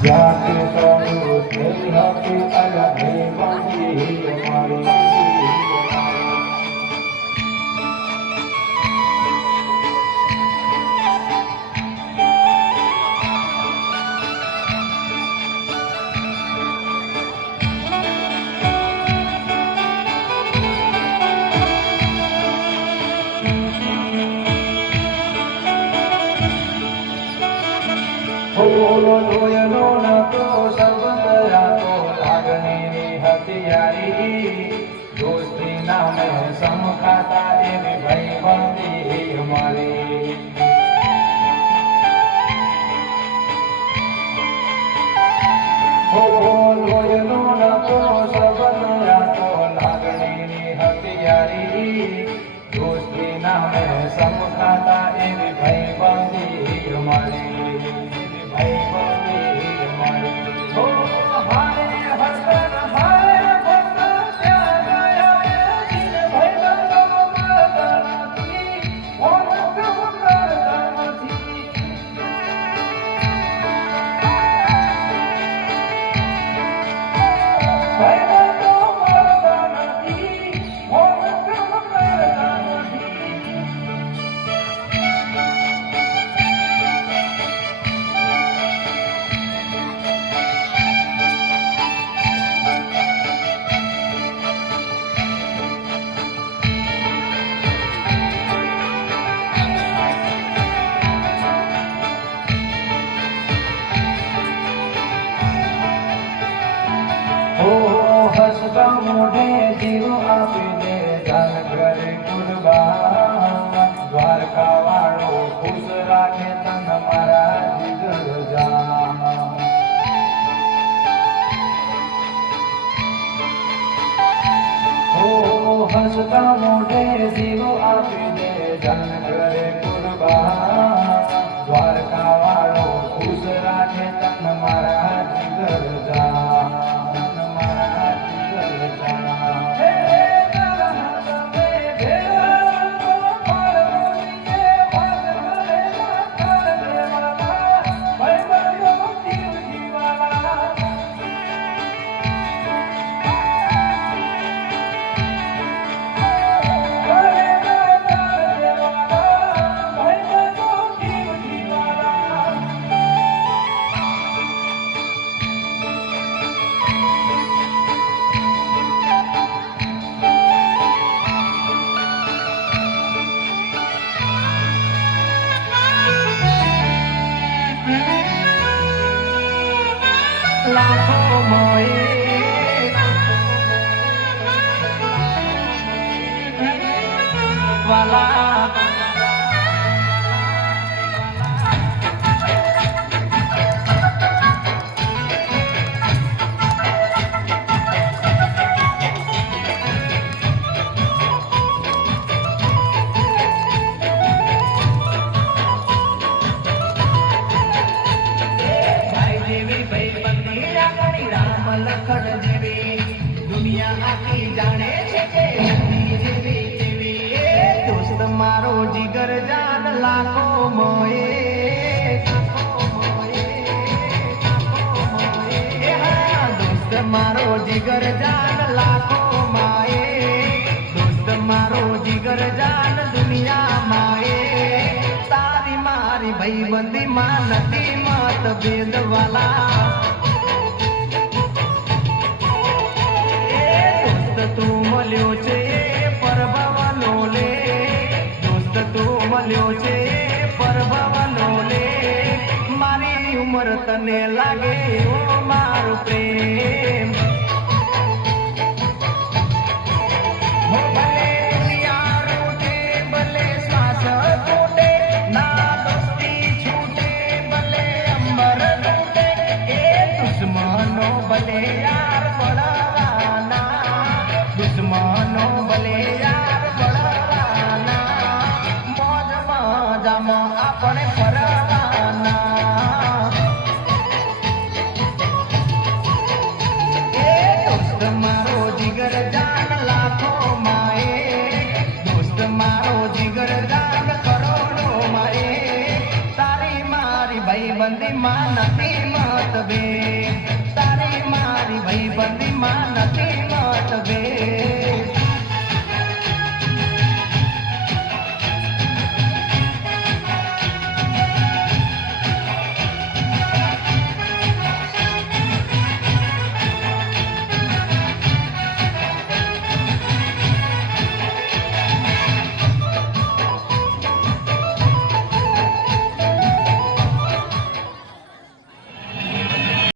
જાતે તારું થઈ હકે અલગ બાંધી અમારી લોયનો નતો સંબંધ રાખો લાગણીની હથિયારી દોસ્તી નામે સમખાતા એવી ભાઈબંધી અમારી લોયનો નતો સંબંધ રાખો લાગણીની હથિયારી દોસ્તી નામે સમખાતા એવી ભાઈબંધી અમારી હસતા મોઢે જીવ આપી દે જાન કરે કુરબાન દ્વારકા વાળો ખુશ રાખે તન મારા જીગર જાન હસતા મોઢે જીવ આપી દે જાન કરે કુરબાન દ્વારકા વાળો ખુશ રાખે તન મારા જીગર જાન લાખો મોએ વાલા લખણ જેવી દુનિયા આખી જાણે છે કે જેવી જેવી દોસ્ત મારો જીગર જાન લાખો મોએ દોસ્ત મારો જીગર જાન લાખો માએ દોસ્ત મારો જીગર જાન દુનિયા માએ તારી મારી ભાઈબંધી માં નથી મતભેદ વાલા તું મળ્યો છે પરભવનો લે દોસ્ત તું મળ્યો છે પરભવનો લે મારી ઉંમર તને લાગે ઓ મારો પ્રેમ ભલે દુનિયા રૂઠે ભલે શ્વાસ તૂટે ના દોસ્તી છૂટે ભલે અંબર તૂટે એ દુશ્મનો ભલે યાર પડવાના દુશ્મનો ભલે યાર પડવાના મોજ મજામાં આપણે ફરવાના એ દોસ્ત મારો જીગર જાન લાખો માએ દોસ્ત મારો જીગર જાન કરોડો માએ તારી મારી ભાઈબંધી માં નથી મતભેદ તારી મારી ભાઈ બંધી માં